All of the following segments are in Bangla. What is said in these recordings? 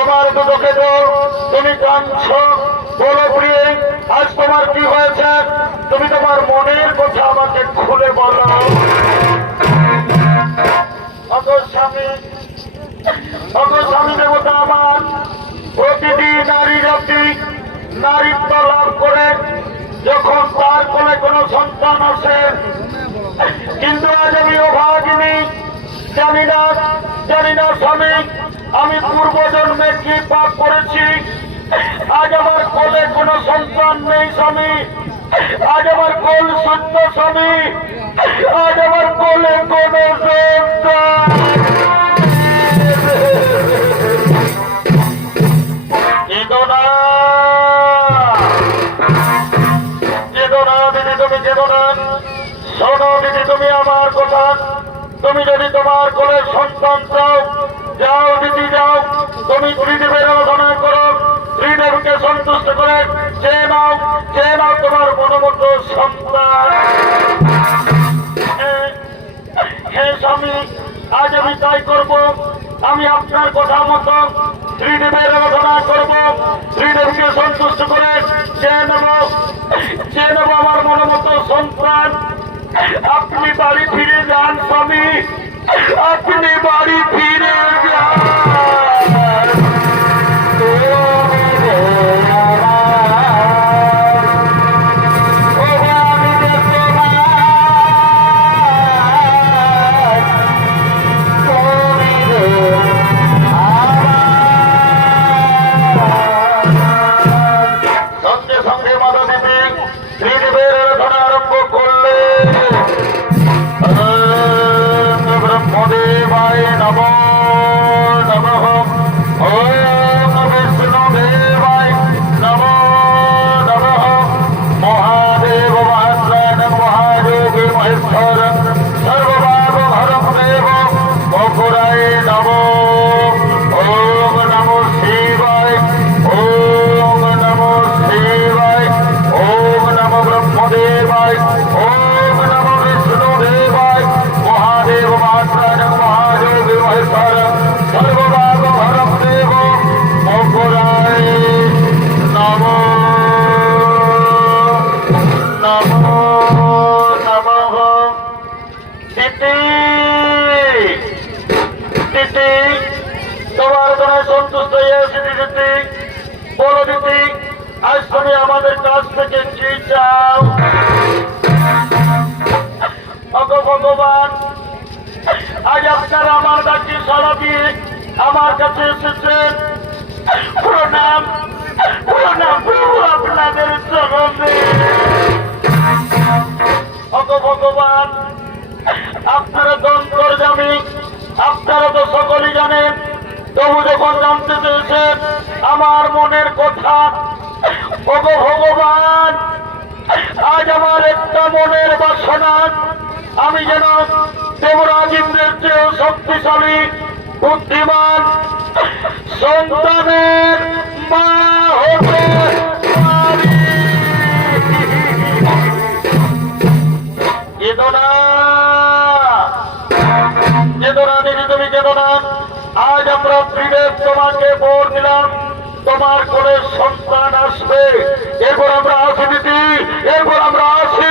তোমার দুঃখে তো তুমি কাঁদছ, বলো প্রিয়ে আজ তোমার কি হয়েছে? তুমি তোমার মনের কথা আমাকে খুলে বলো। স্বামী দেবতা আমার প্রতিটি নারী জাতি নারীত্ব লাভ করে যখন তার কোলে কোনো সন্তান আসে, কিন্তু আজ আমি অভাগিনী, জানি না স্বামী আমি পূর্বজন্মে কি পাপ করেছি। আজ আমার কোলে কোনো সন্তান নেই স্বামী, আজ আমার কোল সত্য স্বামী, আজ আমার কোলে কোনো সন্তান। শোনো দিদি, তুমি আমার কথা, তুমি যদি তোমার কোলের সন্তান চাও, যাও দিদি যাও, তুমি ত্রিদেবের আরাধনা করো, ত্রিদেবকে সন্তুষ্ট করে চেয়ে নাও তোমার মনোমত সন্তান। হে স্বামী, আজ আমি তাই করব। আমি আপনার কথা মতো ত্রিদেবের আরাধনা করব, ত্রিদেবকে সন্তুষ্ট করে চেয়ে নেব আমার মনোমত সন্তান। আপনি বাড়ি ফিরে যান স্বামী, আপনি বাড়ি ফিরে যান। সঙ্গে মাতা দেবী ত্রিদেবের আরাধনা আরম্ভ করলে। ব্রহ্মদেবায় নমঃ নমঃ, ওম বিষ্ণুদেবায় নমঃ নমঃ, মহাদেব মহাত্রাণ মহাযোগী মহেশ্বর সর্বভাগহরং দেব বকুরায় নমঃ। ওম নমো শিবায়, ওম নমো শিবায়, ওম নমো ব্রহ্মদেবায়, ওম নমো বিষ্ণুদেবায়, মহাদেব মহাত্রাণ মহাযোগী মহেশ্বর সর্বভাগহরং দেব বকুরায় নমঃ নমঃ নমঃ। দিদি তোমার জন্য সন্তুষ্ট হয়েছি দিদি, বলো দিদি আজ তুমি আমাদের কাছ থেকে কি চাও? ভগবান, আজ আপনারা আমার ডাকে সাড়া দিয়ে আমার কাছে এসেছেন। প্রণাম প্রভু আপনাদের চরণে। ভগবান, আপনারা তো অন্তর্যামী, আপনারা তো সকলেই জানেন, তবু যখন জানতে চেয়েছেন আমার মনের কথা, ভগবান আজ আমার একটা মনের বাসনা, আমি যেন দেবরাজ ইন্দ্রের চেয়েও শক্তিশালী বুদ্ধিমান সন্তানের মা হতে পারি। কেদনা দিদি, তুমি কেদনা, আজ আমরা ত্রিদেব তোমাকে বর দিলাম, তোমার কোলে সন্তান আসবে। এরপর আমরা আসি দিদি, এরপর আমরা আসি।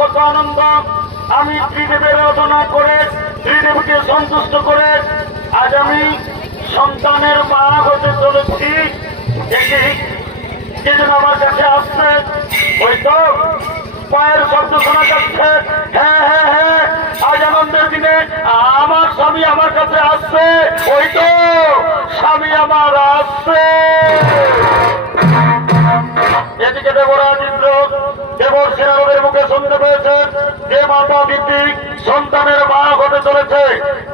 কত আনন্দ, আমি ত্রিদেবের আরাধনা করে ত্রিদেবকে সন্তুষ্ট করে আজ আমি সন্তানের মা হতে চলেছি। যে যেন আমার কাছে আসছে, ওই তো পায়ের শব্দ শোনা যাচ্ছে। হ্যাঁ হ্যাঁ হ্যাঁ, আজ আনন্দের দিনে আমার স্বামী আমার কাছে আসছে, ওই তো স্বামী আমার আসছে। এদিকে দেবরাজ ইন্দ্র দেবর্ষি নারদের মুখে শুনতে পেয়েছেন যে মাতা দিদি সন্তানের মা হতে চলেছে,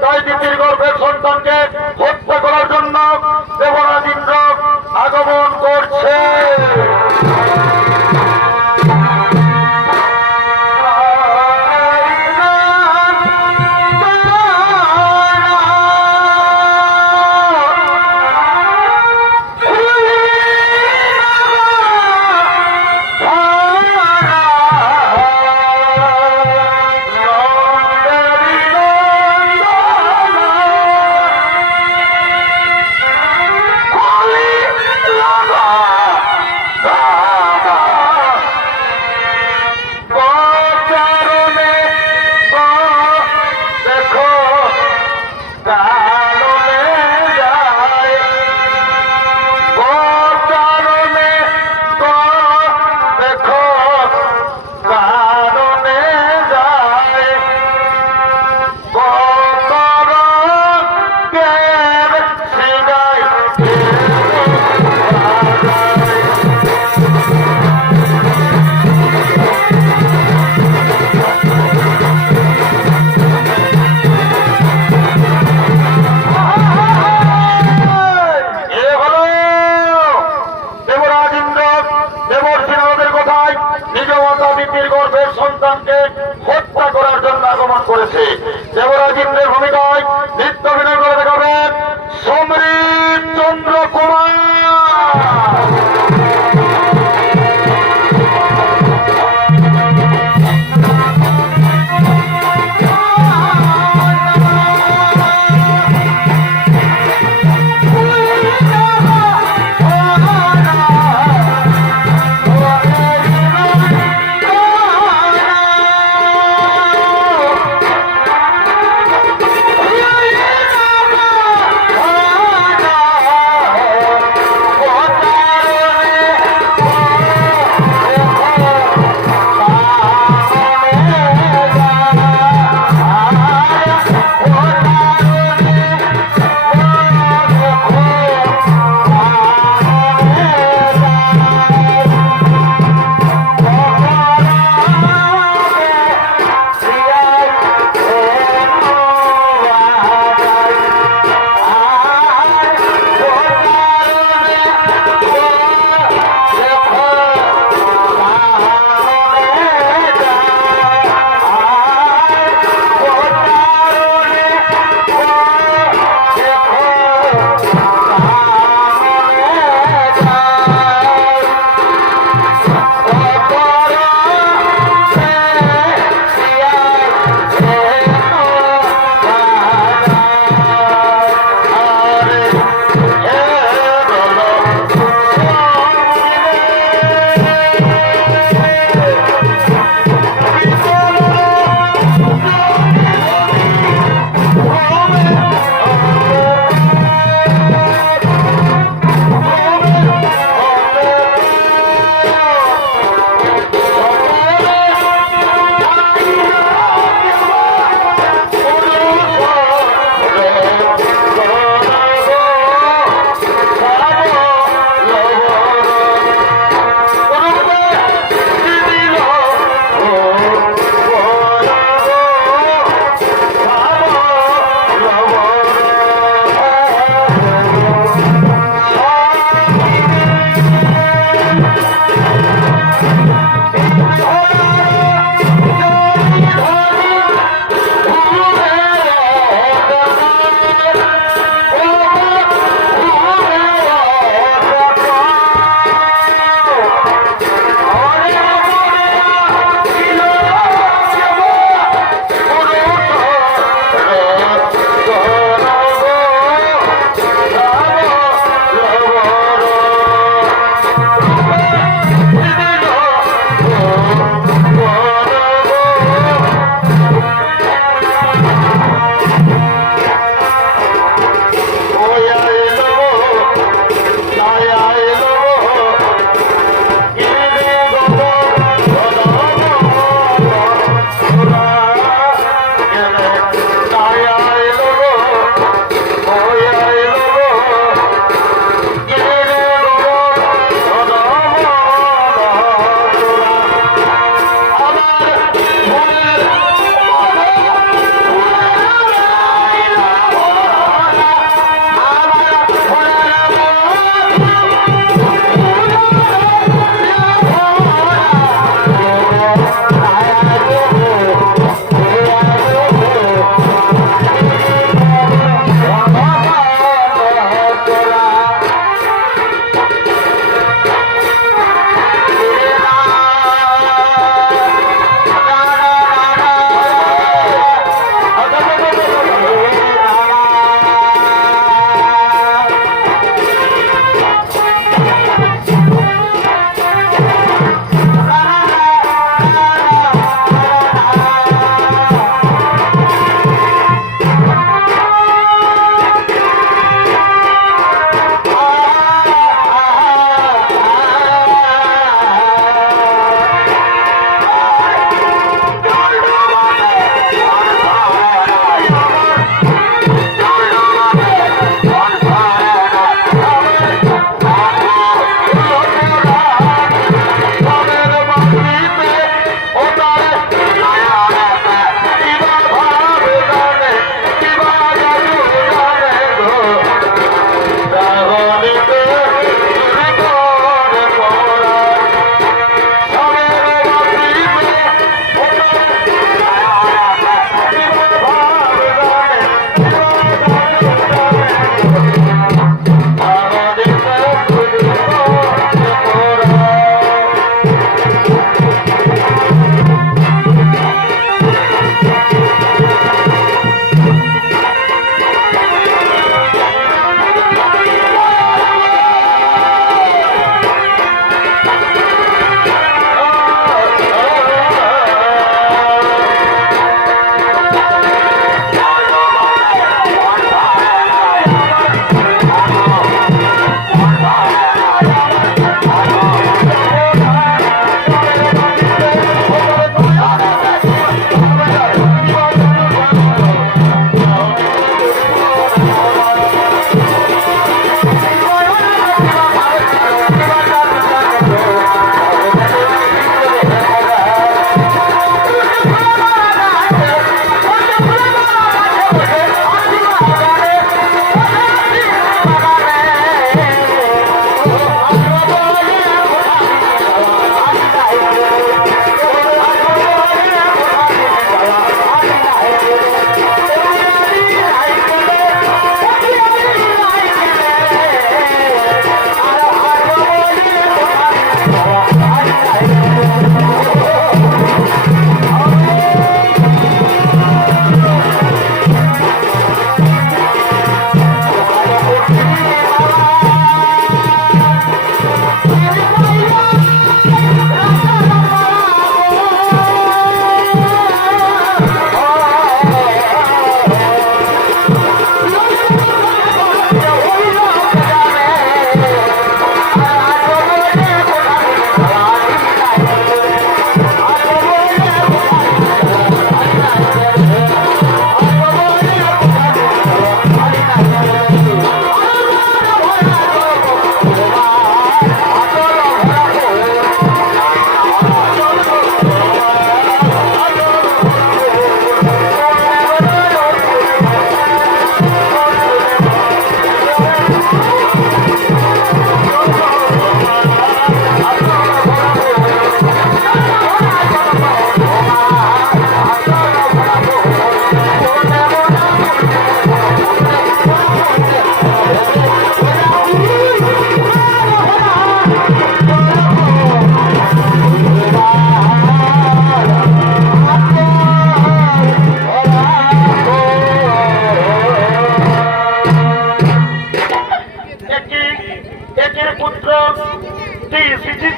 তাই দিদির গর্ভের সন্তানকে হত্যা করার জন্য দেবরাজ ইন্দ্র আগমন ভূমিকায় নিজ মাতা বিপির গর্ভের সন্তানকে হত্যা করার জন্য আগমন করেছে। দেবরাজিতের ভূমিকায় নৃত্য অভিনয় করে দেখাবেন সমীর চন্দ্র কুমার।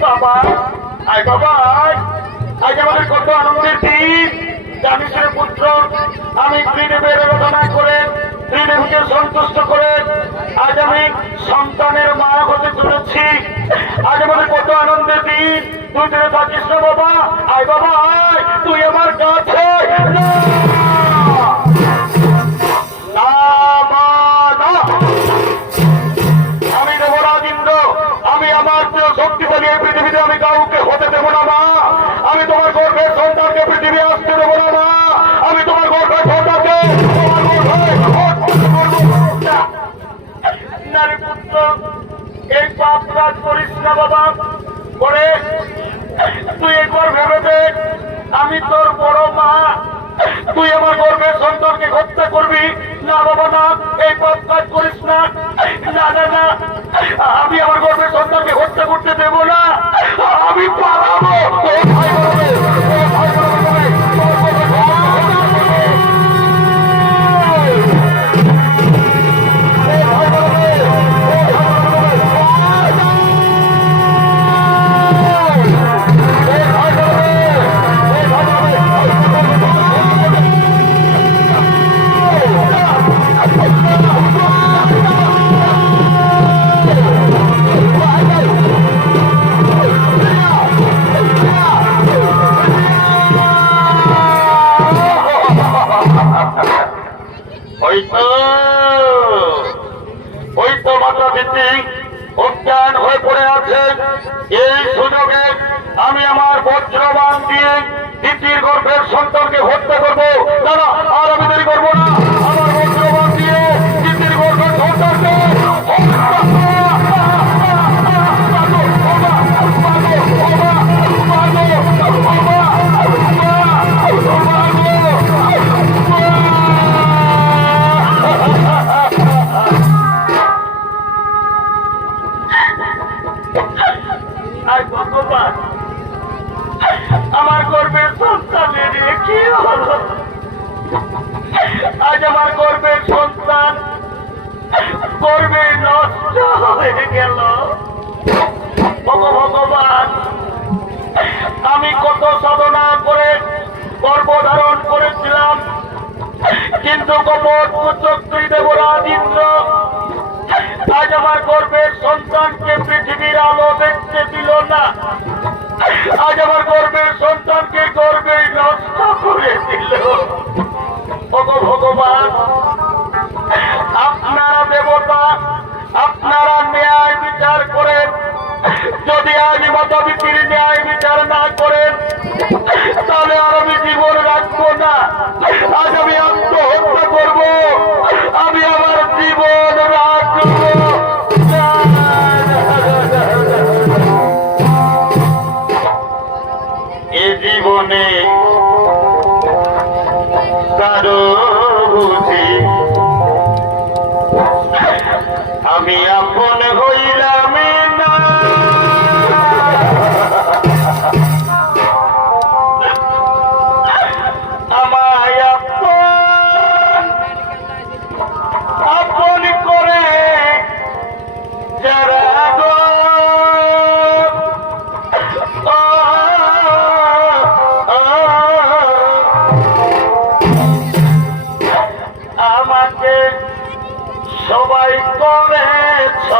বাবা, আয় বাবা, আজ আমাদের কত আনন্দের দিন। জানিস রে পুত্র, আমি ত্রিদেবের আরাধনা করে ত্রিদেবীকে সন্তুষ্ট করে আজ আমি সন্তানের মা হতে চলেছি। আজ আমাদের কত আনন্দের দিন। তুই জেনে থাকিস না বাবা, আয় বাবা আয়, তুই আমার কাছে। আমি দেবরাজ ইন্দ্র, আমি আমার প্রিয় শক্তিশালী এই পৃথিবীতে আমি কাউকে হতে দেবো না মা। আমি তোমার গর্ভের সন্তানকে পৃথিবী আসতে দেবো না মা। আমি তোমার গর্ভের সন্তানকে নারী পুত্র, এই পাপ কাজ করিস না বাবা। করে তুই একবার ভেবে দেখ, আমি তোর বড় মা, তুই আমার গর্ভের সন্তানকে হত্যা করবি না বাবা না। এই পাপ কাজ করিস না। না না না, আমি আমার গর্ভের সন্তানকে হত্যা করতে দেব না। আমি পালাবো। ওই তো মাতা ভিত্তি অজ্ঞান হয়ে পড়ে আছে। এই সুযোগে আমি আমার বজ্রবাণ দিয়ে দিতির গর্ভের সন্তানকে হত্যা করবো। দাদা আর আমি দেরি করবো না। আমার বজ্রবাণ দিয়ে দিতির গর্ভের সন্তানকে আমার গর্বের সন্তানের কি হলো? আজ আমার গর্বের সন্তান গর্বে নষ্ট হয়ে গেল। ভগবান, আমি কত সাধনা করে গর্ভধারণ করেছিলাম, কিন্তু কপট কুচক্রী দেবরাজ ইন্দ্র আজ আমার গর্বের সন্তানকে পৃথিবীর আলো দেখতে দিল না। আজ আমার গর্বের সন্তানকে গর্বে নষ্ট করে দিল। ভগবান, আপনারা দেবতা, আপনারা ন্যায় বিচার করেন। যদি আজ মাতাপিতার ন্যায় বিচার না করেন, তাহলে আর আমি জীবন রাখবো না। আজ আমি আত্মহত্যা করব। আমি আমার জীবন রাখবো। এ জীবনে কারো বুঝি আমি আপন হইলাম না। আমায় আপন করে যারা আমাকে সবাই করেছে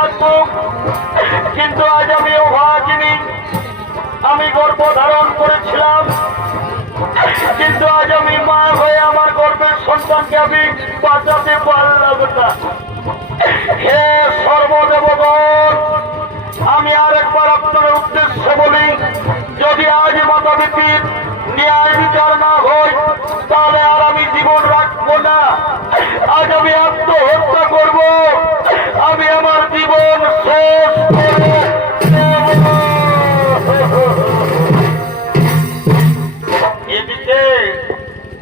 রাখবো, কিন্তু আজ আমি অভাগিনী, আমি গর্ভ ধারণ করেছিলাম, কিন্তু আজ আমি মা হয়ে আমার গর্ভের সন্তানকে আমি বাঁচাতে পারলাম না। হে সর্বদেবগণ, আমি আরেকবার আপনার উদ্দেশ্যে বলি, যদি আজ মাতাপিতার ন্যায় বিচার না হয়, তাহলে আর আমি জীবন রাখবো না। আজ আমি আত্মহত্যা করব, আমি আমার জীবন শেষ করে দেব। এদিকে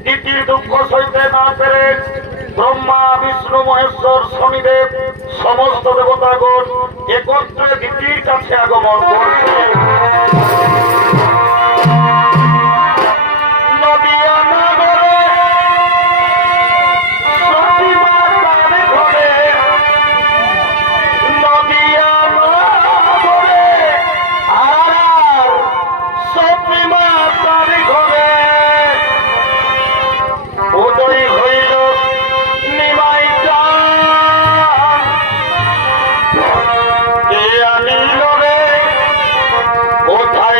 দিতির দুঃখ সইতে না পেরে ব্রহ্মা, বিষ্ণু, মহেশ্বর, শনিদেব সমস্ত দেবতাগণ একত্রে দিতির কাছে আগমন করছে। নদিয়া নগরে সতীমা তার ঘরে, নদিয়া নগরে আর সতীমা তার ঘরে উদয় হইল নিমাই চাঁদ, কে আনিল রে কোথায়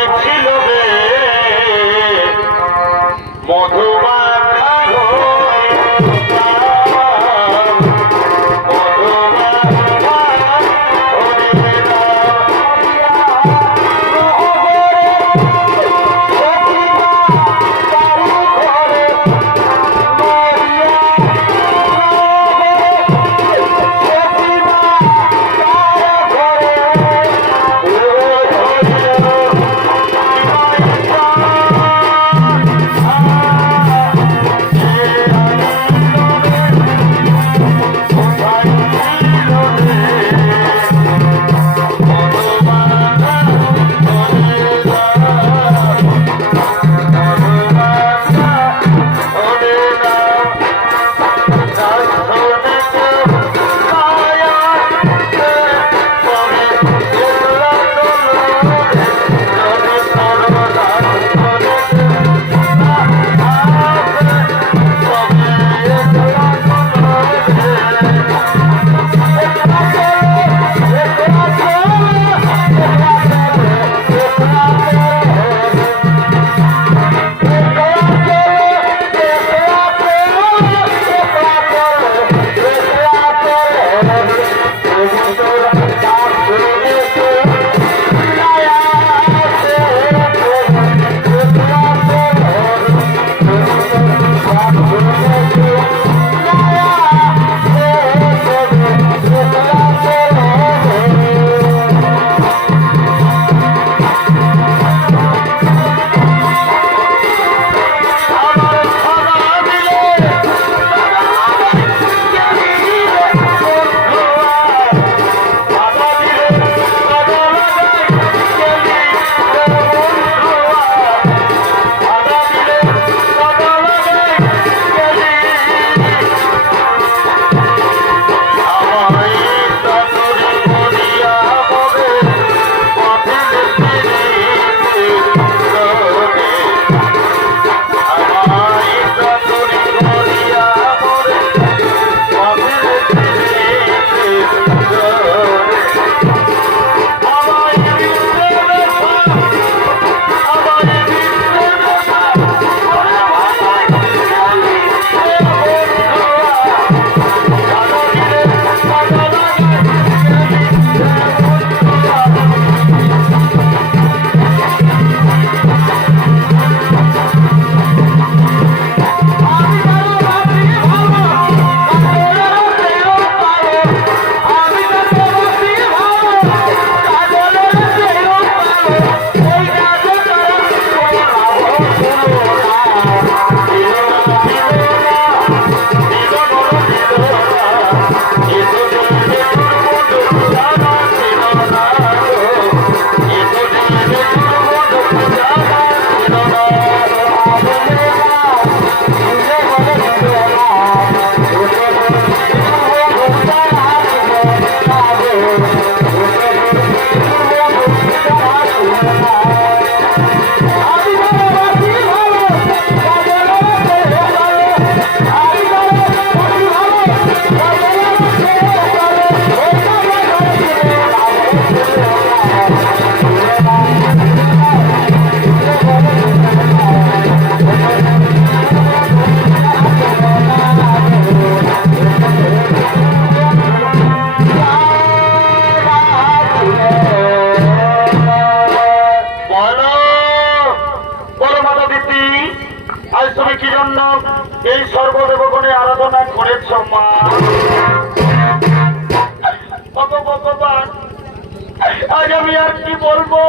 আজ আমি আর কি বলবো?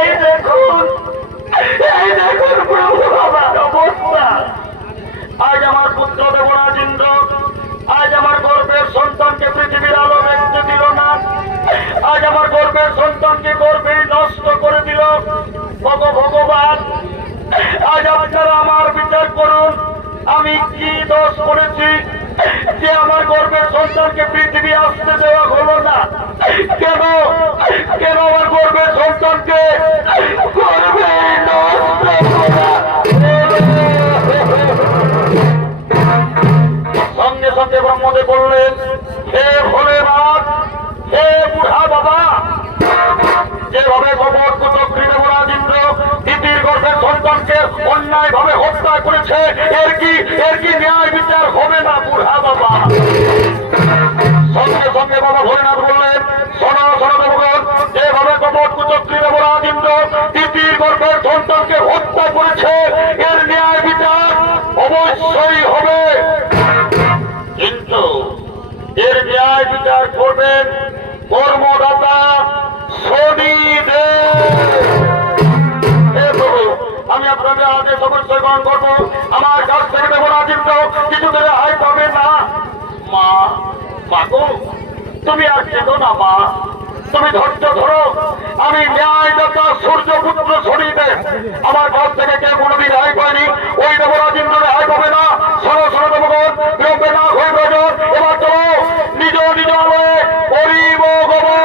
এই দেখুন প্রভু আমার অবস্থা। আজ আমার পুত্র দেবরাজ ইন্দ্র আজ আমার গর্ভের সন্তানকে পৃথিবীর আলো দেখতে দিল না। আজ আমার গর্ভের সন্তানকে গর্ভে নষ্ট করে দিল। ভগবান, আজ আপনারা আমার বিচার করুন, আমি কি দোষ করেছি যে আমার গর্ভের সন্তানকে পৃথিবী আসতে দেওয়া হলো না? কেন কেন আমার গর্ভের সন্তানকে গর্ভে নষ্ট করা? সঙ্গে সঙ্গে ব্রহ্মদেব বললেন, হে ভোলেনাথ, হে বুড়া বাবা, যেভাবে গোবর কুচক্রী দেবরাজ ইন্দ্র দিদির গর্ভের সন্তানকে অন্যায় ভাবে হত্যা করেছে, এর কি ন্যায় বিচার হবে না বুড়া বাবা? সঙ্গে সঙ্গে বাবা ভোলেনাথ বললেন, শোনো দেবগণ, যেভাবে গোবর কুচক্রী দেবরাজ ইন্দ্র দিদির গর্ভের সন্তানকে হত্যা করেছে, এর ন্যায় বিচার অবশ্যই হবে। কিন্তু এর ন্যায় বিচার করবেন কর্মদাতা শনিদেব। আমি আপনাদের আগে অবশ্যই গ্রহণ করবো, আমার কাছ থেকে দেবরাজ ইন্দ্র কিছু করে হাই পাবে না। মা গো, তুমি আর কেঁদো না মা, তুমি ধৈর্য ধরো। আমি ন্যায়দাতা সূর্যপুত্র শনিদেব, আমার কাছ থেকে কেউ কোনোদিন হাই পায়নি, ওই দেবরাজ ইন্দ্র হাই পাবে না। সরো দেবগণ, বিলম্বে না হয়ে প্রয়োজন, এবার চলো নিজ নিজ আলোয় করিব গোবর।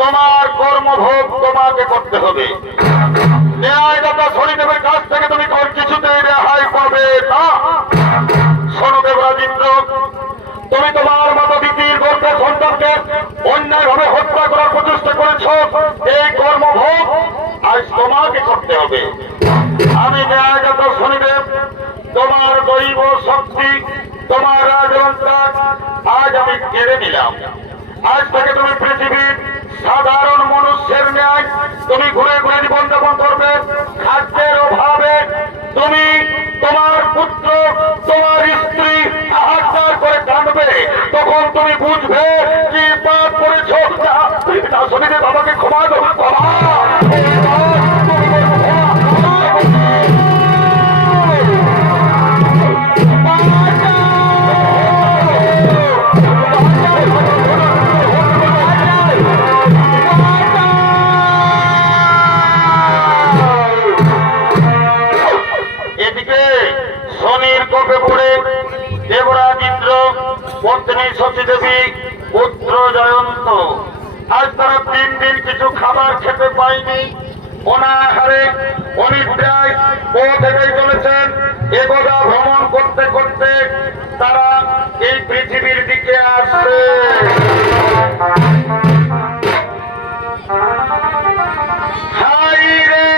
তোমার কর্মভোগ তোমাকে করতে হবে। ন্যায়দাতা শনিদেবের কাছ থেকে তুমি কিছুতেই রেহাই পাবে না। শোনো দেবরাজ ইন্দ্র, তুমি তোমার মতো দিদির গর্ভের সন্তানকে অন্যায়ভাবে হত্যা করার প্রচেষ্টা করেছ, এই কর্মভোগ আজ তোমাকে করতে হবে। আমি ন্যায়দাতা শনিদেব তোমার দৈব শক্তি, তোমার রাজঅঙ্কার আজ আমি কেড়ে নিলাম। আজ থেকে তুমি পৃথিবীর সাধারণ মানুষের ন্যায় তুমি ঘুরে ঘুরে জীবনযাপন করবে। খাদ্যের অভাবে তুমি তোমার পুত্র তোমার স্ত্রী হাহাকার করে কাঁদবে, তখন তুমি বুঝবে কি পাপ করেছ। শনিদেব বাবাকে ক্ষমা দেবো বাবা। দেবরাজ ইন্দ্র, পত্নী সতীদেবী, পুত্র জয়ন্ত আজ তারা 3 দিন কিছু খাবার খেতে পায়নি। অনাহারে অনিদ্রায় থেকেই চলেছেন। একদা ভ্রমণ করতে করতে তারা এই পৃথিবীর দিকে আসে। হাই রে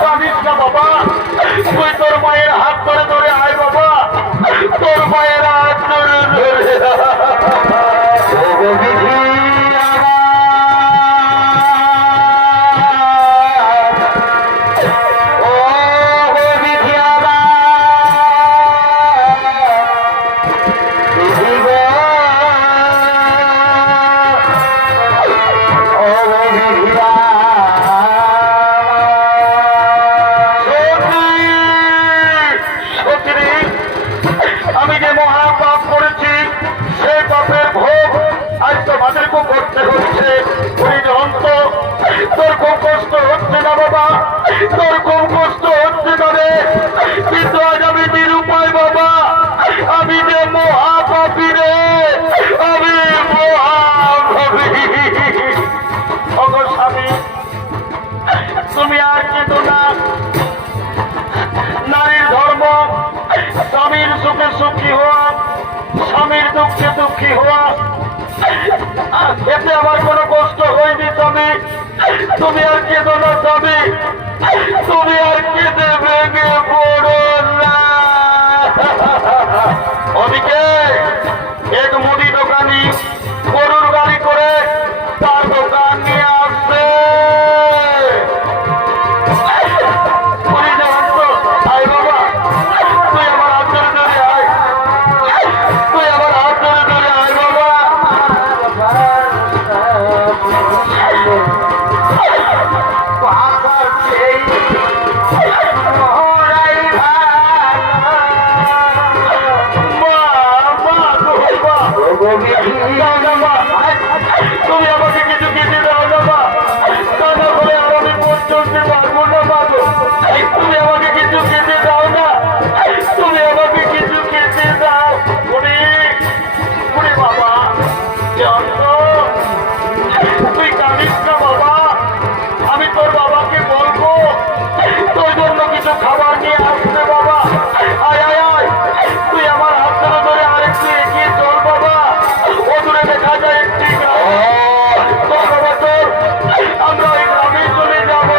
কাঁদিস না বাবা, তুই তোর মায়ের হাত ধরে ধরে আয় বাবা, তোর মায়ের হাত ধরে ধরে আমি যে মহাপাপ করেছি সেই পাপের ভোগ আজ তোমাদেরকে করতে হচ্ছে। অন্ত তোর খুব কষ্ট হচ্ছে না বাবা, তোর খুব কষ্ট হচ্ছে না রে, কিন্তু আজ আমি নিরুপায় বাবা, আমি যে মহাপাপী রে, আমি মহাপাপী। ওগো স্বামী, তুমি আর কেঁদো না। নারীর ধর্ম স্বামীর সুখে সুখী হওয়া, স্বামীর দুঃখে দুঃখী হওয়া, এতে আমার কোনো কষ্ট হয়নি স্বামী। তুমি আর কেঁদো না স্বামী, তুমি আর কেঁদে ভেঙে পড়ো না। ওদিকে এক মুদি দোকানি গরুর গাড়ি করে তার দোকান নিয়ে আসছে। আয় বাবা, তুই আমার হাত ধরে ধরে আয়, তুই আমার হাত ধরে ধরে আয় বাবা। তুমি আমাকে কিছু খেতে দাও না মা, তা না হলে আর আমি পথ চলতে পারবো না মা। তুমি আমাকে কিছু খেতে দাও না, তুমি আমাকে কিছু খেতে দাও। বাবা তুই কাঁদিস না বাবা, আমি তোর বাবাকে বলবো তোর জন্য কিছু খাবার নিয়ে আসতে বাবা। আয় আয় আয়, তুই আমার হাত ধরে ধরে আরেকটু এগিয়ে চল বাবা। ও দূরে দেখা যায় একটি গ্রাম, তোর বাবা তোর, আমরা ওই গ্রামে চলে যাবো।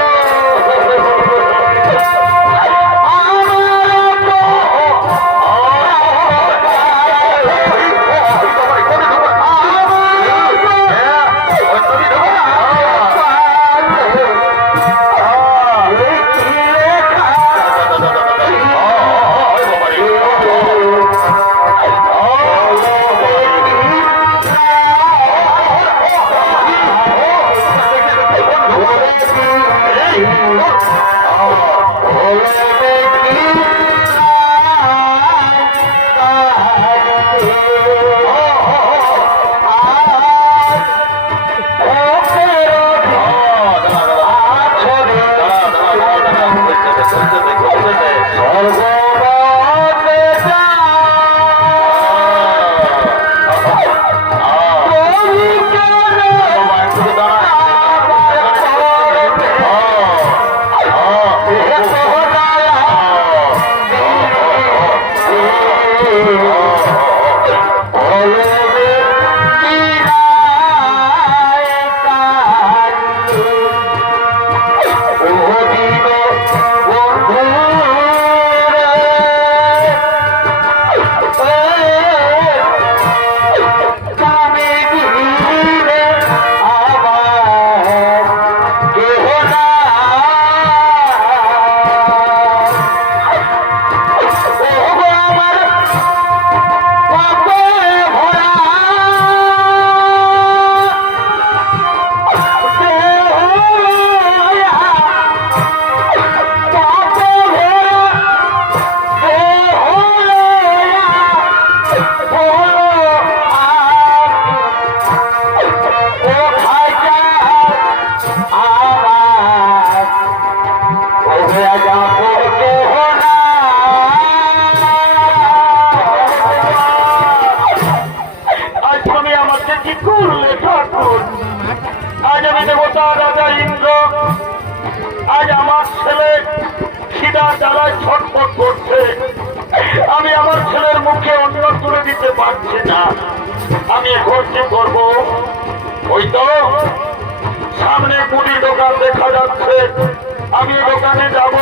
আজ আমার ছেলে খিদা জ্বালায় ছটফট করছে, আমি আমার ছেলের মুখে অন্ন তুলে দিতে পারছি না। আমি এখন কি করবো? ওই তো সামনে মুদি দোকান দেখা যাচ্ছে, আমি দোকানে যাব,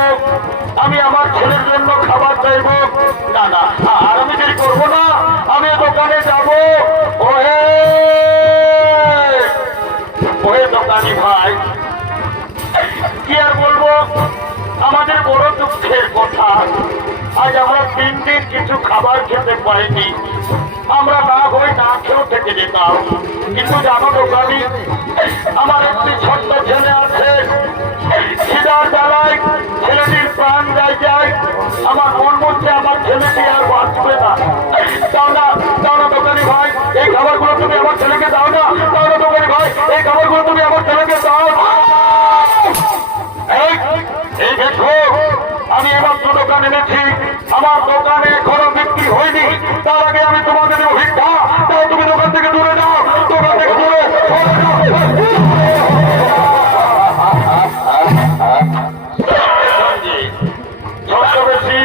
আমি আমার ছেলের জন্য খাবার চাইব। না না, আর আমি দেরি করবো না, আমি দোকানে যাব। ওহে ওহে দোকানি ভাই, কি আর বলবো, আমাদের বড় দুঃখের কথা, আজ আমরা 3 দিন কিছু খাবার খেতে পাইনি। আমরা না হয়ে না খেয়েও থেকে যেতাম। কিন্তু জানো দোকানি, আমার একটি ছোট্ট ছেলে আছে, খিদার জ্বালায় ছেলেটির প্রাণ যায়। আমার মন বলছে আমার ছেলেটি আর বাঁচবে না। দাও না, দাও না দোকানি ভাই, এই খাবারগুলো তুমি আমার ছেলেকে দাও না। দাও না দোকানি ভাই, এই খাবারগুলো তুমি আমার ছেলেকে দাও। এই দেখো, আমি এমাত্র দোকান এনেছি, আমার দোকানে এখনো বিক্রি হয়নি। তার আগে আমি তোমাদের ভিক্ষা, তাও তুমি দোকান থেকে দূরে যাও, দোকান থেকে দূরে। ছদ্মবেশী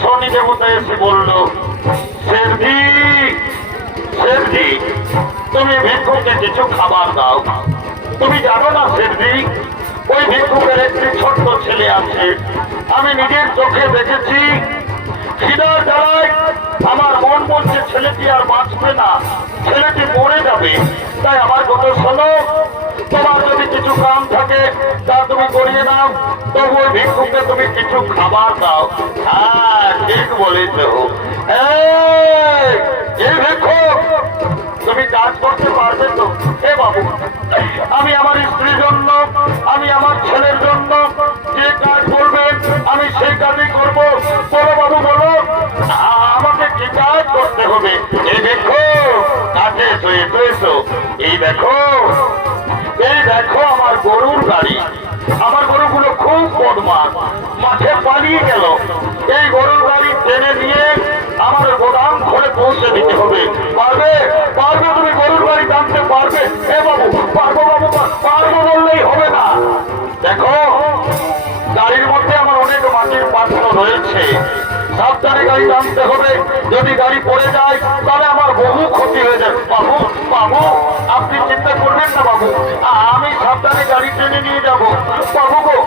শনি দেবতা এসে বলল, শেরজি শেরজি, তুমি ভিক্ষুকে কিছু খাবার দাও। তুমি জানো না শেরজি, ওই ভিক্ষুকের একটি ছোট্ট ছেলে আছে, আমি নিজের চোখে দেখেছি। খিদার জ্বালায় আমার মন বলছে ছেলেটি আর বাঁচবে না, ছেলেটি মরে যাবে। তাই আমার কথা শোনো, তোমার যদি কিছু কাম থাকে তা তুমি করিয়ে নাও, তবু ওই ভিক্ষুকে তুমি কিছু খাবার দাও। হ্যাঁ ঠিক বলেছ। এই ভিক্ষুক, তুমি কাজ করতে পারবে তো? এ বাবু, আমি আমার স্ত্রীর জন্য, আমি আমার ছেলের জন্য যে কাজ বলবেন আমি সেই কাজই করব। বলো বাবু, বলো আমাকে কি কাজ করতে হবে? এই দেখো, কাছে এসো, এসো এসো। এই দেখো, এই দেখো আমার গরুর গাড়ি। আমার গরুগুলো খুব বদমাশ, মাঠে পালিয়ে গেল। এই গরুর গাড়ি টেনে নিয়ে আমার গোদাম ঘরে পৌঁছে দিতে হবে। পারবে? পারবে? তুমি গরুর গাড়ি টানতে পারবে? এ বাবু, পারবো বাবু, পারবো বললেই হবে না। দেখো, গাড়ির মধ্যে আমার অনেক মাটির পাত্র রয়েছে, সাবধানে গাড়ি টানতে হবে। যদি গাড়ি পড়ে যায় তাহলে আমার বহু ক্ষতি হয়ে যায়। বাবু, বাবু আপনি চিন্তা করবেন না বাবু, আমি সাবধানে গাড়ি টেনে নিয়ে যাবো। বাবু গো,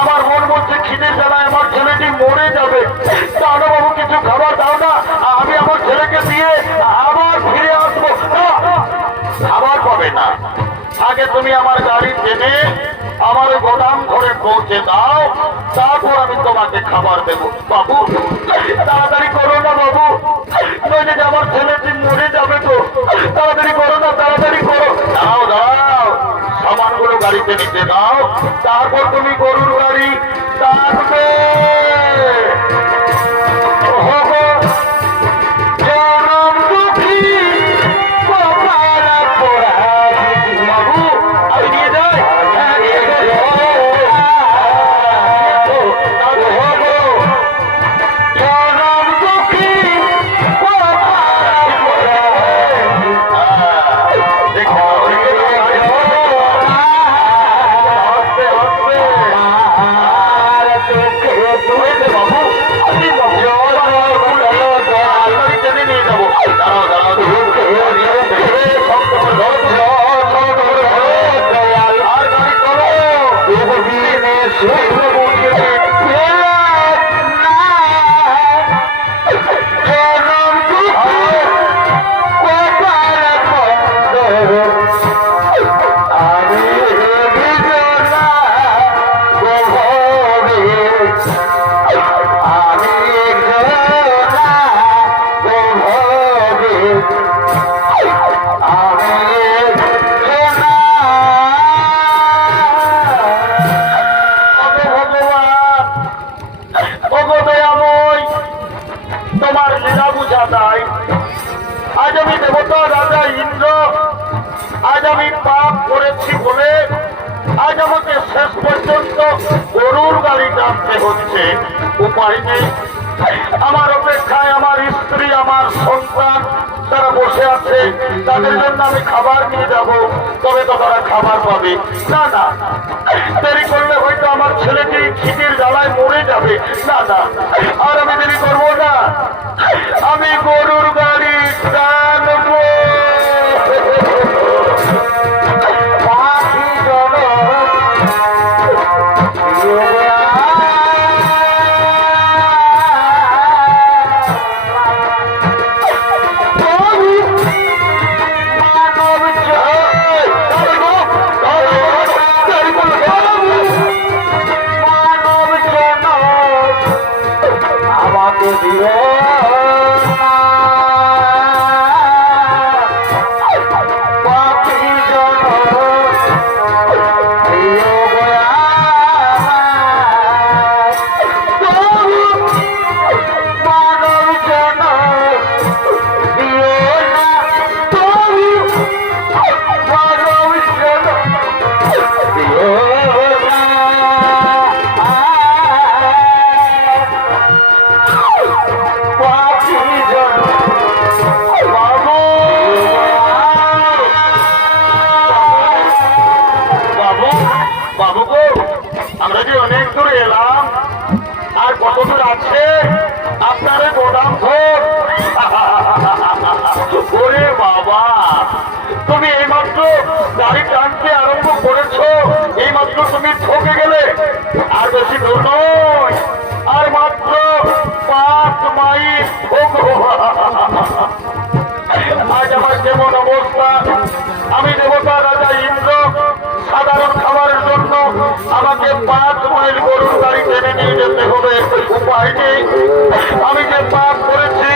আমার মন বলছে খিদের জ্বালায় আমার ছেলেটি মরে যাবে। তাহলে বাবু কিছু খাবার দাও না, আমি আমার ছেলেকে দিয়ে আবার ফিরে আসবো। খাবার পাবে না, আগে তুমি আমার গাড়ি টেনে আমার গোদাম ঘরে পৌঁছে দাও, তারপর আমি তোমাকে খাবার দেবো। বাবু তাড়াতাড়ি করো না বাবু, নইলে যে আমার ছেলেটি মরে যাবে তো। তাড়াতাড়ি করো না, তাড়াতাড়ি করো। দাঁড়াও দাঁড়াও, সামানগুলো গাড়িতে নিতে দাও, তারপর তুমি গরুর গাড়ি টানবে। উপায় নেই, আমার অপেক্ষায় আমার স্ত্রী, আমার সন্তান তারা বসে আছে, তাদের জন্য আমি খাবার নিয়ে যাব, তবে তো তারা খাবার পাবে। না না, দেরি করলে হয়তো আমার ছেলেটি খিদের জ্বালায় মরে যাবে। না না, আর আমি দেরি করবো না, আমি গরুর গাড়ি টানবো। অনেক দূর এলাম, আর কত দূর আছে আপনার গোদাম ঘর? ওরে বাবা, তুমি এইমাত্র গাড়ি টানতে আরম্ভ করেছো, এইমাত্র তুমি ঠকে গেলে। আর বেশি দূর নয়, আর মাত্র 5 মাইল ঠকো। আজ আমার কেমন অবস্থা! আমি দেবতা রাজা ইন্দ্র, সাধারণ খাবারের জন্য আমাকে 5 মাইল গরুর গাড়ি টেনে নিয়ে যেতে হবে। উপায় নেই, আমি যে পাপ করেছি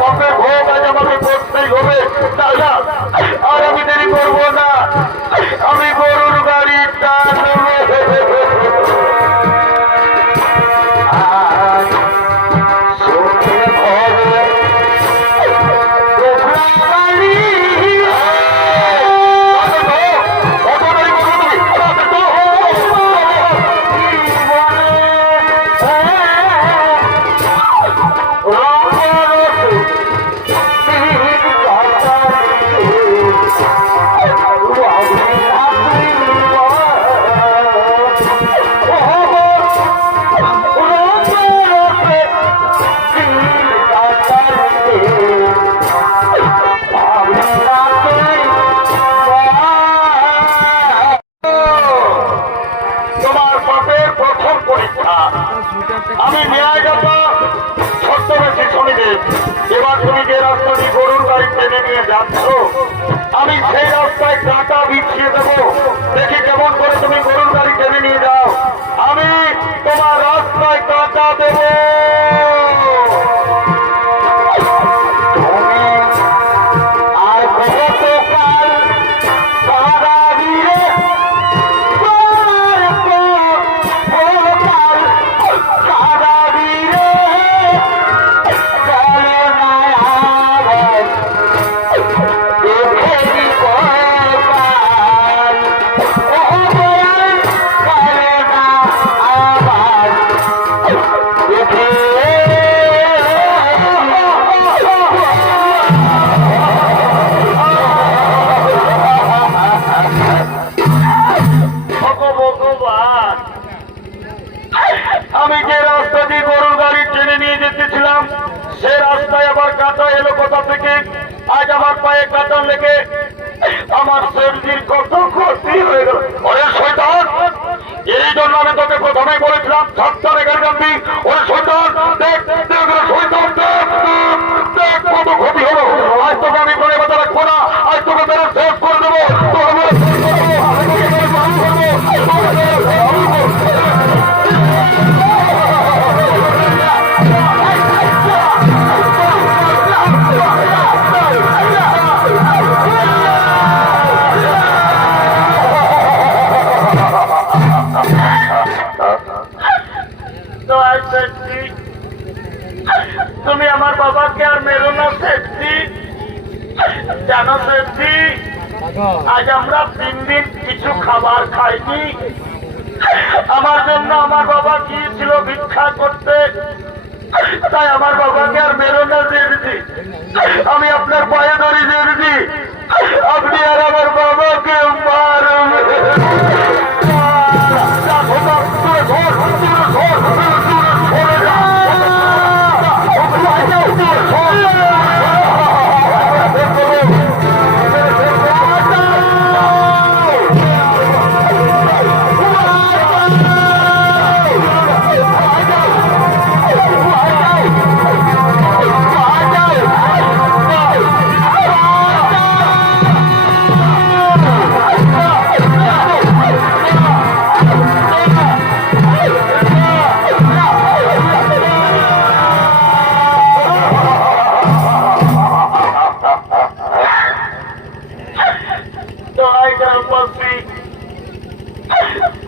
পাপের ভোগ আজ আমাকে করতেই হবে। তাই না, আর আমি দেরি করবো না, আমি গরুর গাড়ি টানবো। আমি ন্যায়দাতা ছদ্মবেশী শনিদেব। এবার তুমি যে রাস্তা দিয়ে গরুর গাড়ি টেনে নিয়ে যাচ্ছ, আমি সেই রাস্তায় কাঁটা বিছিয়ে দেবো। দেখি কেমন করে তুমি গরুর গাড়ি টেনে নিয়ে যাও। আমি তোমার রাস্তায় কাঁটা দেবো। আমি যে রাস্তা দিয়ে গরুর গাড়ি টেনে নিয়ে যেতেছিলাম, সে রাস্তায় আবার কাঁটা এলো কোথা থেকে? আজ আমার পায়ে কাঁটা লেগে আমার শরীর কত ক্ষতি হয়ে গেল। ওরে শয়তান, এই জন্য আমি তোকে প্রথমেই বলেছিলাম সাবধানে গাড়ি টানবি। ওরে শয়তান, দেখ দেখ শয়তান, দেখ দেখ কত ক্ষতি হলো। আজ তোকে আমি করে বাঁচা রাখবো না, আজ তোকে বেরো শেষ করে দেবো। তুমি আমার বাবাকে আর মেরো না সেফটি, জানো সেফটি? আজ আমরা 3 দিন কিছু খাবার খাইনি। আমার জন্য আমার বাবা গিয়েছিল ভিক্ষা করতে, তাই আমার বাবাকে আর মেরো না সেফটি। আমি আপনার পায়ে ধরি সেফটি, আপনি আর আমার বাবাকে মারবেন।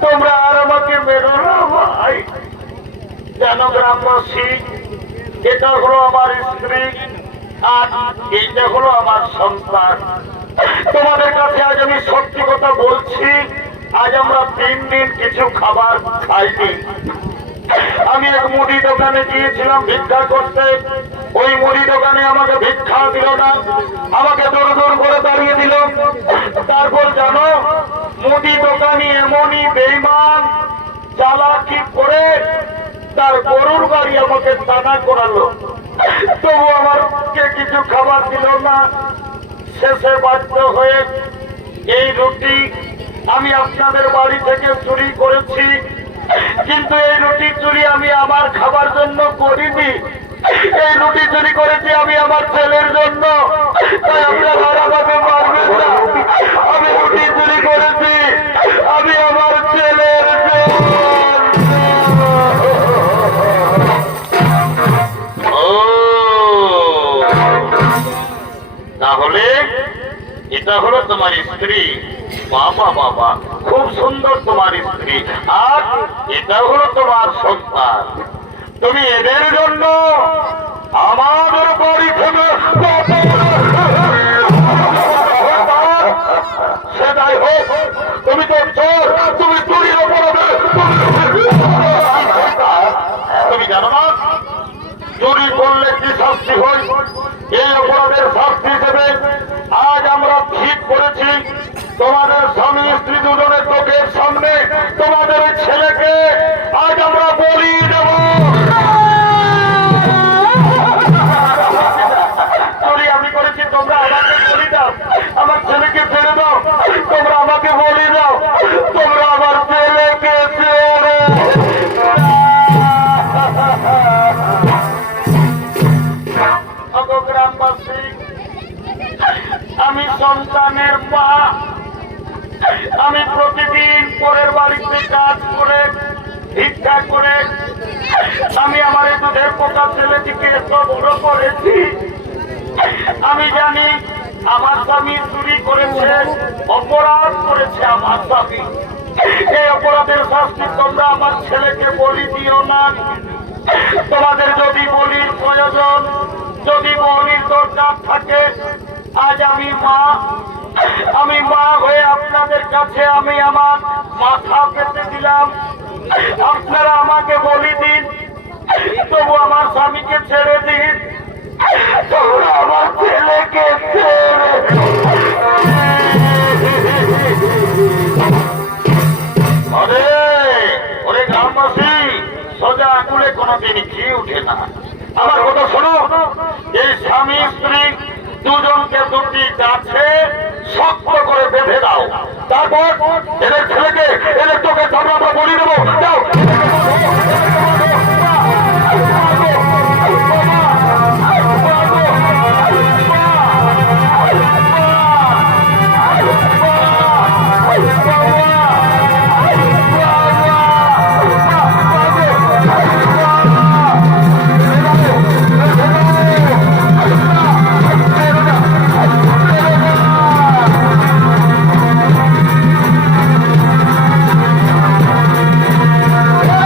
তোমরা আর আমাকে মেরো না ভাই, যেন গ্রামবাসী, এটা হলো আমার স্ত্রী আর এইটা হলো আমার সন্তান। তোমাদের কাছে আজ আমি সত্যি কথা বলছি, আজ আমরা 3 দিন কিছু খাবার খাইনি। আমি এক মুদি দোকানে গিয়েছিলাম ভিক্ষা করতে, ওই মুদি দোকানে আমাকে ভিক্ষা দিল না, আমাকে দূর দূর করে দাঁড়িয়ে দিল। তারপর জানো, মুদি দোকানি এমনই বেঈমান, চালাকি করে তার গরুর গাড়ি আমাকে টানা করালো, তবু আমাকে কিছু খাবার দিল না। শেষে বাধ্য হয়ে এই রুটি আমি আপনাদের বাড়ি থেকে চুরি করেছি, কিন্তু এই রুটি চুরি আমি আমার খাবার জন্য করিনি। এই রুটি চুরি করেছি আমি আমার ছেলের জন্য। তাই আপনারা আমাকে মারবেন না। আমি রুটি চুরি করেছি আমি আমার ছেলের জন্য। তাহলে এটা হলো তোমার স্ত্রী। বাবা বাবা, খুব সুন্দর তোমার স্ত্রী। আর এটা হলো তোমার সন্তান। তুমি এদের জন্য আমাদের বাড়ি থেকে সেটাই হোক। তুমি তো চোর, তুমি চুরির অপরাধে। তুমি জানো না চুরি করলে কি শাস্তি হয়? এই অপরাধের শাস্তি হিসেবে আজ আমরা ঠিক করেছি তোমাদের স্বামী স্ত্রী দুজনের চোখের সামনে তোমাদের ছেলেকে আজ আমরা বলি দেব। চুরি আমি করেছি, তোমরা আমাকে বলি দাও। আমার ছেলেকে ছেড়ে দাও। তোমরা আমাকে বলি দাও। তোমরা আমার ছেলেকে ছেড়ে গ্রামবাসী, আমি সন্তানের মা। আমি প্রতিদিন পরের বাড়িতে কাজ করে ভিক্ষা করে আমি আমার এই দুধের পোকা ছেলেটিকে এত বড় করেছি। আমি জানি আমার স্বামী চুরি করেছে, অপরাধ করেছে আমার স্বামী। এই অপরাধের শাস্তি তোমরা আমার ছেলেকে বলি দিও না। তোমাদের যদি বলির প্রয়োজন, যদি বলির দরকার থাকে, আজ আমি মা হয়ে আপনাদের কাছে আমি আমার মাথা পেতে দিলাম। আপনারা আমাকে বলি দিন, তবু আমার স্বামীকে ছেড়ে দিন। তোমরা আমার ছেলেকে ছেড়ে ওরে গ্রামবাসী, সোজা আঙুলে কোনোদিন ঘি উঠে না। আমার কথা শোনো, এই স্বামী স্ত্রী দুজনকে দুটি গাছে শক্ত করে বেঁধে দাও। তারপর এদের ছেলেকে এদের তোকে সামনে আমরা বলি দেবো। যাও। Yeah.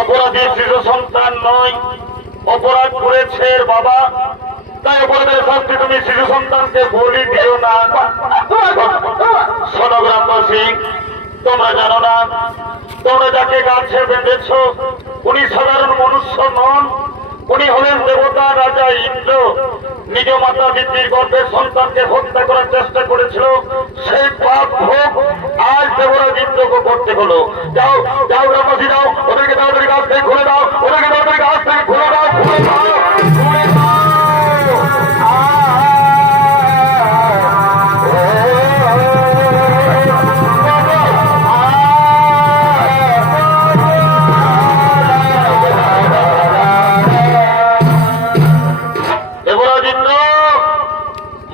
অপরাধী শিশু সন্তান নয়, অপরাধ করেছে এর বাবা, তাই অপরাধের শাস্তি তুমি শিশু সন্তানকে বলি দিও না। শোনো গ্রামবাসী, তোমরা জানো না, তোমরা যাকে গাছে বেঁধেছ উনি সাধারণ মনুষ্য নন, উনি হলেন দেবতা রাজা ইন্দ্র। নিজ মাতা পিতৃর গর্ভের সন্তানকে হত্যা করার চেষ্টা করেছিল, সেই পাপ ভোগ আজ দেবরাজ ইন্দ্রকে করতে হলো। যাও যাও গ্রামবাসী, যাও ওদেরকে তাড়াতাড়ি গাছ থেকে খুলে দাও, ওদেরকে তাড়াতাড়ি গাছ থেকে খুলে দাও, খুলে দাও, খুলে দাও।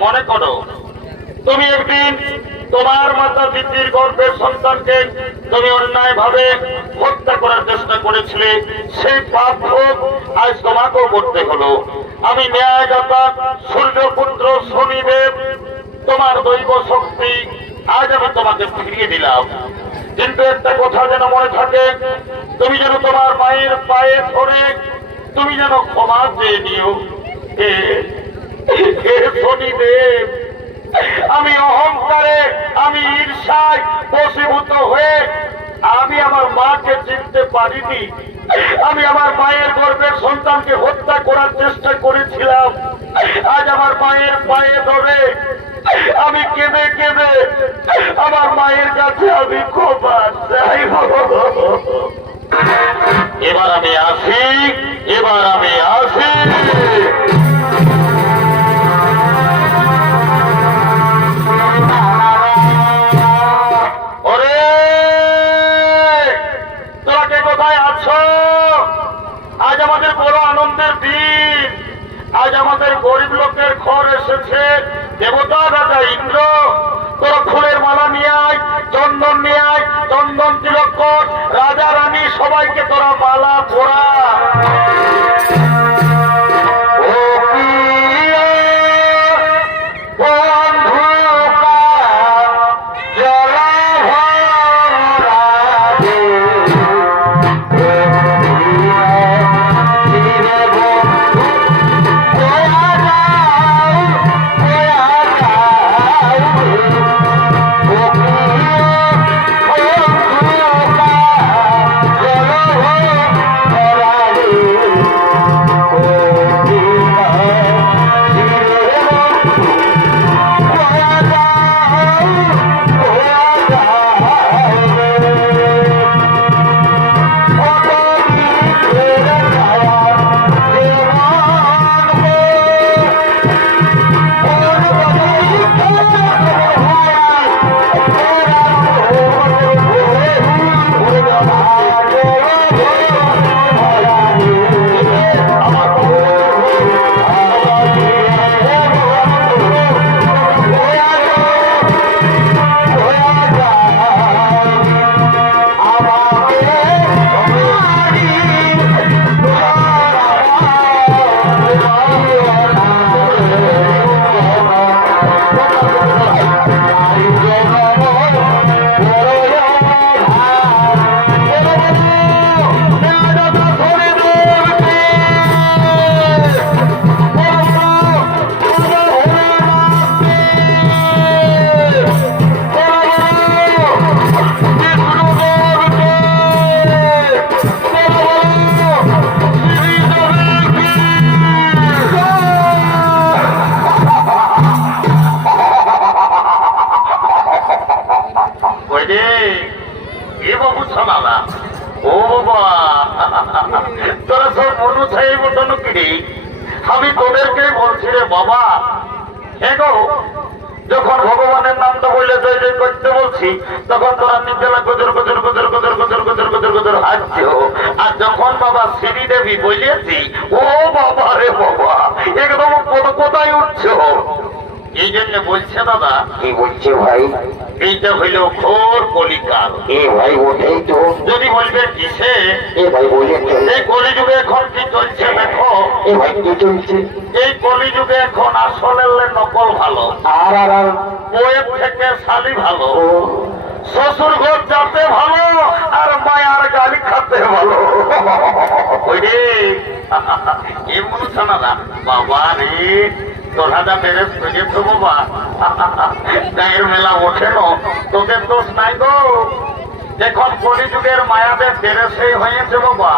মনে করো তুমি একদিন তোমার মাতা পিতৃর গর্ভের সন্তানকে তুমি অন্যায় ভাবে হত্যা করার চেষ্টা করেছিলে, সেই পাপ ভোগ আজ তোমাকেও করতে হলো। আমি ন্যায়দাতা সূর্যপুত্র শনিদেব, তোমার দৈব শক্তি আজ আমি তোমাকে ফিরিয়ে দিলাম। কিন্তু একটা কথা যেন মনে থাকে, তুমি যেন তোমার মায়ের পায়ে ধরে তুমি যেন ক্ষমা চেয়ে নিও। হে শনিদেব, আমি অহংকারে, আমি ঈর্ষায় বশীভূত হয়ে আমি আমার মাকে চিনতে পারিনি। আমি আমার মায়ের গর্ভের সন্তানকে হত্যা করার চেষ্টা করেছিলাম। আজ আমার মায়ের পায়ে ধরে আমি কেঁদে কেঁদে আমার মায়ের কাছে আমি ক্ষমা চাইব। এবার আমি আসি, এবার আমি আসি। আজ আমাদের বড় আনন্দের দিন, আজ আমাদের গরিব লোকের ঘর এসেছে দেবতা রাজা ইন্দ্র। তোর ফুলের মালা নিয়ে আয়, চন্দন নিয়ে আয়, চন্দন তিলক কর, রাজা রানী সবাইকে তোরা মালা পরা। তোরা সব মনুষাই মতন কি আমি তোদেরকে বলছি রে বাবা। হ্যাঁ গো, যখন ভগবানের নামটা বললে জয় জয় করতে বলছি, তখন তোরা নিজেরা গজর গজর গজর গজর গজর গজর গজর গজর হাঁটছ। আর যখন বাবা শ্রীদেবী বলিয়েছি, ও বাবা রে বাবা, একদম কোথায় উঠছ। এই জন্য বলছে দাদা। কি বলছে ভাই? এইটা হইল ঘোর কলিকাল। এ ভাই ওটাই তো। যদি বলবে কিসে, এ ভাই বলে এই কলিযুগে এখন কি চলছে দেখো। এ ভাই কি চলছে? এই কলিযুগে এখন আসলের নকল ভালো, আর বইয়ের থেকে শালি ভালো। শ্বশুর ঘর যাতে ভালো আর মায়ার গালি খাতে ভালো। ওই রে এমন শোনা না বাবা রে, তোরা যা মেরে পেয়েছো বাবা, গায়ের মেলা ওঠে না, তোদের দোষ নাই গো। দেখুন কলিযুগের মায়াদের বেরেসে হয়েছে বাবা।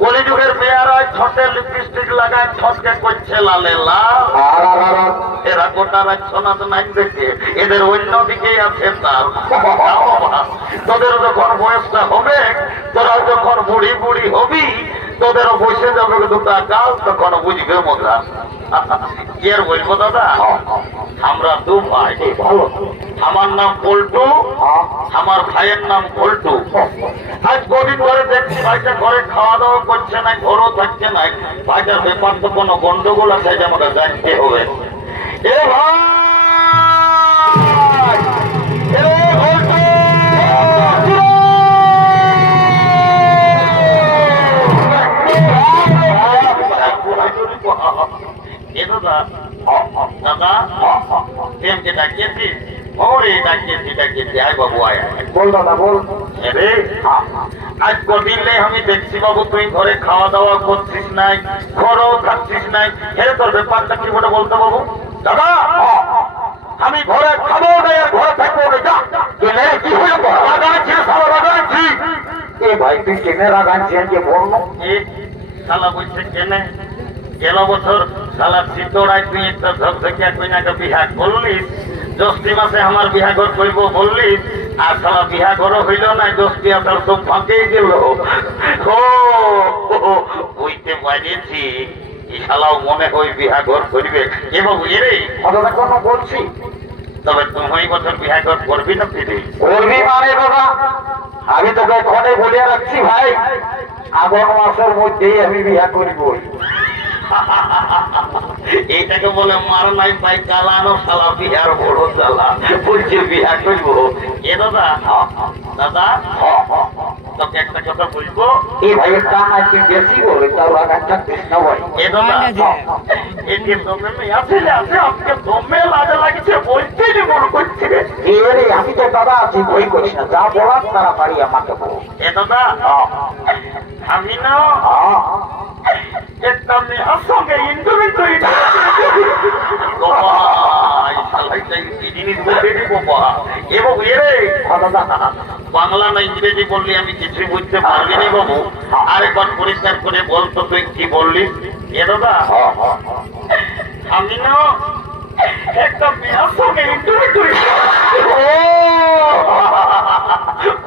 কলিযুগের মেয়েরা ঠোঁটে লিপস্টিক লাগায় ঠোঁটকে করছে লালে লাল। এরা গোটা রাখছো না তো নাই দেখে, এদের অন্যদিকেই আছে তার। তোদের যখন বয়সটা হবে, তোরা যখন বুড়ি বুড়ি হবি, তোদেরও বসে যাবে দুটা গাল, তখন বুঝবে মজা। কি আর বলবো দাদা, আমরা দু ভাই, আমার নাম পল্টু, আমার ভাইয়ের নাম পল্টু। আজ কদিন ধরে দেখছি ভাইটা ঘরে খাওয়া দাওয়া করছে না, ঘরও থাকছে না। ভাইটার ব্যাপার তো কোনো গন্ডগোল আছে, যে আমাকে জানতে হবে। এ ভাই, এ পল্টু, দাদা প্রেমকে ডাকিয়েছিস? ওরে ডাকিয়েছি ডাকিয়েছি, আয় বাবু আয়। বল দাদা বল। আজ কদিন আমি দেখছি বাবু তুই ঘরে খাওয়া দাওয়া করছিস নাই, ঘরেও থাকছিস নাই। হেরে তোর ব্যাপারটা কি বলে বলতো বাবু? দাদা আমি ঘরে খাবো না আর ঘরে থাকবো না। কি হয়ে রাগাচ্ছি সালা, রাগাচ্ছি। এ ভাই তুই কেনে রাগাচ্ছিস যে বললো? শালা বলছে কেনে, গেল বছর শালা চিতড়ায় তুই একটা ঝকঝকিয়া কইনাকে বিহা করলিস, জ্যৈষ্ঠী মাসে আমার বিহা ঘর করব বললিস, আর শালা বিহা ঘর হইল না, জ্যৈষ্ঠী আসার তো ফাঁকেই গেল। বুঝতে পারিয়েছি শালাও মনে হয় বিহা ঘর করবে। এ বাবু এরে কোনো বলছি, তবে তুমি বছর বিহা ঘর করবি না? ফিরে করবি মানে বাবা, আমি তোকে ঘরে বলিয়া রাখছি ভাই, আগন মাসের মধ্যেই আমি বিহা করিব। এইটাকে বলে মার নাই পাই কালানো শালা, বিহার বড় জ্বালা। বলছে বিহা করব। এ দাদা, দাদা তোকে একটা কথা বলবো। এই ভাইয়ের দাম আজকে বেশি বলে, তাও রাগাটা কৃষ্ণ ভাই। এ দাদা একে দমে আছে আছে, আজকে দমে লাগে লাগছে, বলতে যে মনে করছে। এরে আমি তো দাদা আছি, ভয় করিস না, যা বলার তাড়াতাড়ি আমাকে বল। এ দাদা আমি না একটা মেয়ের সঙ্গে ইন্টারভিউ তৈরি বাংলা না ইংরেজি বললি আমি কিছুই বুঝতে পারবি না বাবু। আরেকবার পরিষ্কার করে বলতো তুই কি বললি? এ দাদা আমি না একটা মেয়ের সঙ্গে ইন্টারভিউ তৈরি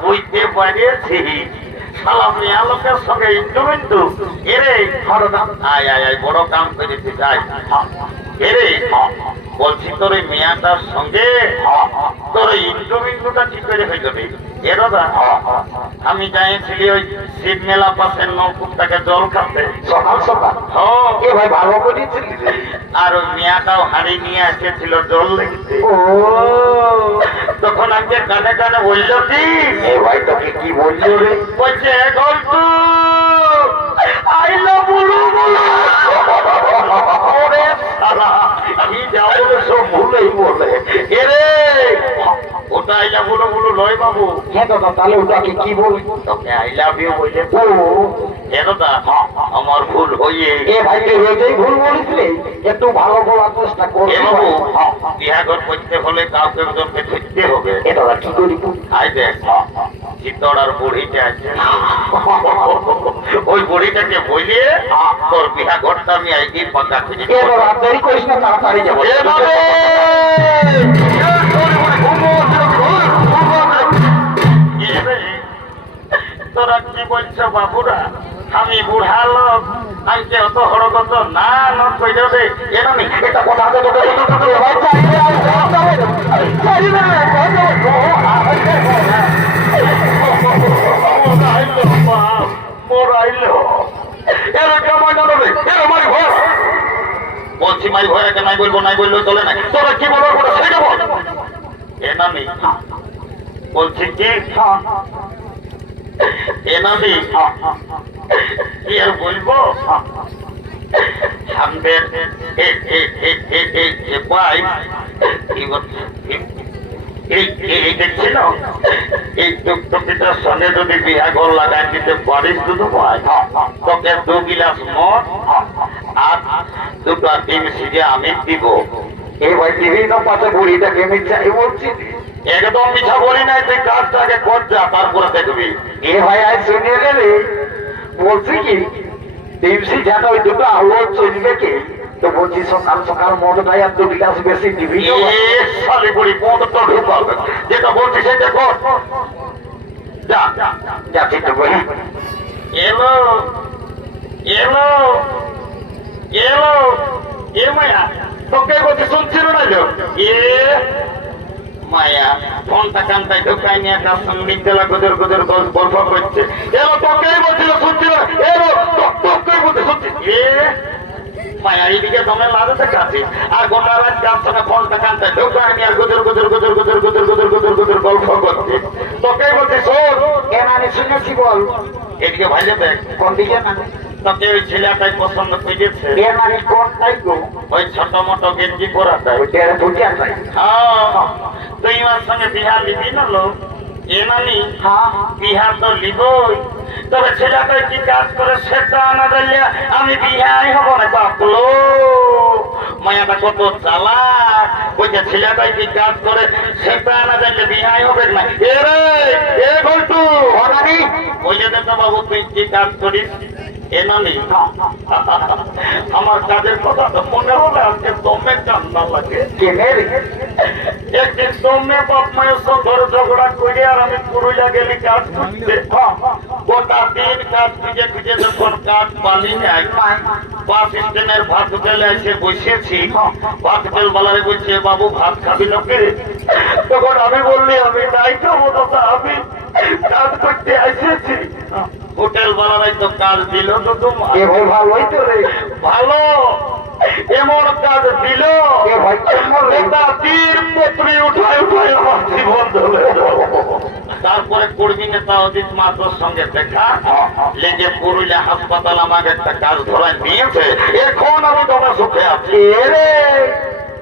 বুঝতে পারিয়েছি। শালা মেয়া লোকের সঙ্গে ইন্টারভিউ এরে আয় আয় আয়, বড় কাম করেছি। যাই এরে বলছি তোর এই মেয়াটার সঙ্গে তোর ইন্টারভিউটা কি করে হয়ে যাবে? এ দাদা আমি যাইছিলি ওই শিব মেলা পাশের নলকূপটাকে জল খাতে সকাল সকাল। ভাই ভালো করেছিলি। আর ওই মেয়াটাও হাড়ি নিয়ে এসেছিল জল লেগেছে। তখন আজকে কানে কানে বলল কি, ভাই তোকে কি বললো রে? বলছে গল্প আইলো বুলু বুলু। কি যা বলে সব ভুলেই বলে। এরে ওটা আইলা বলো বলো নয় বাবু। হ্যাঁ দাদা তাহলে ওটাকে কি বলি? তোকে আই লাভ ইউ বলে। হ্যাঁ দাদা আমার ভুল হয়ে। এ ভাই রোজই ভুল বলেছিলি, একটু ভালো বলার চেষ্টা করবি বাবু। বিহাঘর করতে হলে কাউকে একজনকে ধরতে হবে। এ দাদা কি করি? আই দেখ চিতড়ার বুড়িটা আছে, ওই বুড়িটাকে বলিয়ে তোর বিহা ঘরটা আমি আইডি পাকা খুঁজে। দেরি করিস না, তাড়াতাড়ি যাবো। তোরা কি বলছ বাবুরা? আমি বুড়া লোক, আজকে অত হরগত না কইল রে। এমনি এটা কথা বলছি মাই ভয়াকে নাই বলবো, নাই বললেও চলে না। তোরা কি বলবো সেটা বল। এ নামি বলছি কি এ নামি কি আর বলবো? আমাদের এই দেখছি না, এই টুকটুকিটার সঙ্গে যদি বিহাগর লাগাই দিতে পারিস দুটো ভাই, তোকে 2 গিলাস মদ আর 2টা ডিম সিজে আমি দিব। এই ভাই বিভিন্ন পাতে বুড়িটাকে মিথ্যাই বলছি। একদম মিঠা বলি নাই, তুই কাজটাকে কর যা, তারপরে দেখবি। এ ভাই আজ শুনিয়ে গেলে বলছি কি ডিমসি যেটা ওই দুটো আলো চলবে কি, তো বলছি সকাল সকাল মদটাই আর 2 গ্লাস বেশি দিবি না। শালি বুড়ি মদ তো ঢুকাবে না, যেটা বলছি সেটা কর যা। যাচ্ছি তো ভাই। এলো এলো এলো এ মায়া, তোকে বলছি শুনছিল না যে এ মায়া ফোনটা কানটায় ঢুকাই নিয়ে তার সঙ্গে নির্দেলা গোদের গোদের গল্প করছে। এলো তোকেই বলছিল শুনছিল, এলো তোকেই বলতে শুনছি। এ মায়া এইদিকে দমে লাগাতে কাছে আর গোটা রাত কার সঙ্গে ফোনটা কানটায় ঢুকাই নিয়ে আর গোদের গোদের গোদের গোদের গোদের গোদের গোদের গোদের গল্প করছে। তোকেই বলছি শোন। কেন আমি শুনেছি বল। এদিকে ভাইলে দেখ কোন দিকে মানে তোকে ওই ছেলেটাই পছন্দ করেছে। এ মানে কোনটাই গো? ওই ছোট মোটো গেঞ্জি পরাটাই। ওইটা বুঝে আসে। হ্যাঁ, তুই ওর সঙ্গে বিহার লিবি না লো? এ নানি হ্যাঁ বিহার তো লিবই, তবে ছেলেটা কি কাজ করে সেটা না জানলে আমি বিহাই হব না। বাপলো মায়াটা কত চালাক, ওই যে ছেলেটাই কি কাজ করে সেটা না জানলে বিহাই হবে না। এ রে এ ঘন্টু নানি ওই যে দেখো বাবু তুই কি কাজ করিস। এ নানি আমার কাজের কথা তো মনে হলে আজকে দমে কান্না লাগে। কেনে রে? একদিন দমে বাপ মায়ের সঙ্গে ঝগড়া করে আর আমি পুরুলিয়া গেলি কাজ করতে। গোটা দিন কাজ খুঁজে খুঁজে যখন কাজ পালি নাই, বাস স্ট্যান্ডের ভাত হোটেলে এসে বসেছি। ভাত হোটেল বালারে বলছে বাবু ভাত খাবি লোকে, তখন আমি বললি আমি নাই খাবো দাদা, আমি কাজ করতে এসেছি। হোটেল বালারাই তো কাজ দিল তো তোমার। এ ভাই ভালোই তো রে। ভালো এমন কাজ দিল এ ভাই কেমন রে? তীর পত্রী উঠায় উঠায় আমার জীবন ধরে। তারপরে কর্মী নেতা অজিত মাত্রর সঙ্গে দেখা লেগে পুরুলিয়া হাসপাতাল আমাকে একটা কাজ ধরায় নিয়েছে। এখন আমি তোমার সুখে আছি। এ রে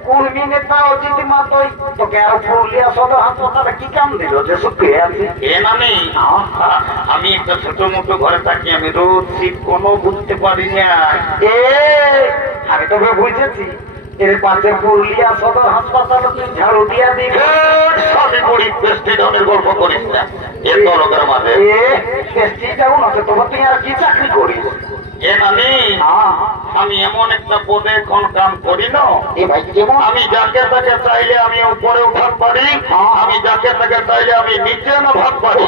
কুর্মী নেতা অজিত মাতই তোকে আর পুরুলিয়া সদর হাসপাতালে কি কাম দিল যে সুখে আছে? এ নামি আমি একটা ছোট মোটো ঘরে থাকি, আমি রোজ শীত কোনো বুঝতে পারি না। এ আমি তোকে বুঝেছি, এর পাশে পুরুলিয়া সদর হাসপাতালে তুই ঝাড়ু দিয়া দিবি। স্বামী বুড়ি প্রেস্টিজনের গল্প করিস না এ তো লোকের মাঝে। এ টেস্টি যাও না তোমার, তুই আর কি চাকরি করিস? এ নামি আমি এমন একটা পদে এখন কাম করি না, এ ভাই কেমন? আমি যাকে তাকে চাইলে আমি উপরে উঠাতে পারি, আমি যাকে তাকে চাইলে আমি নিচে না ভাগ পারি।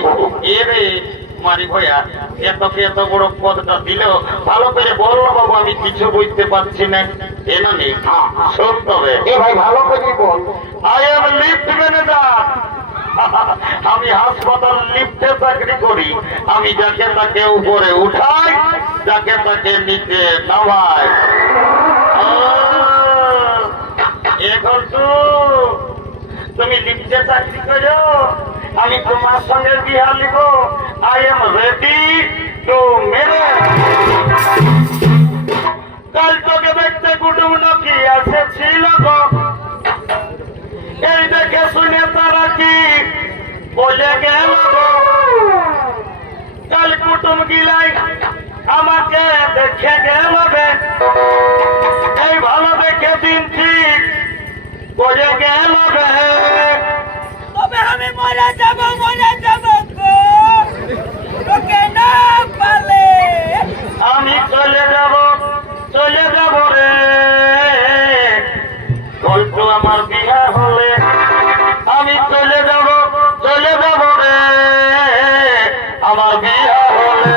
এ রে মারি ভয়া, এত বড় পদটা দিল, ভালো করে বললো বাবু আমি কিছু বুঝতে পারছি না। এ নানি শোন তবে, এ ভাই ভালো করে বল। I am lift manager. আমি হাসপাতাল লিফটে চাকরি করি, আমি যাকে তাকে উপরে উঠাই, যাকে তাকে নিচে নামাই। এখন তো তুমি লিফটে চাকরি করো, আমি তোমার সঙ্গে বিহার লিব। I am ready to marriage. কাল তোকে দেখতে কুটুম নাকি এসেছিল গো, এই দেখে শুনে তারা কি বলে গেল গো। কাল কুটুম গিলাই আমাকে দেখে গেল গে, এই ভালো দেখে দিন ঠিক বলে গেল গে। তবে আমি মরে যাব গো, তোকে না পালে আমি চলে যাব রে। গল্প আমার বিয়া হলে আমি চলে যাব রে, আমার বিয়া হলে।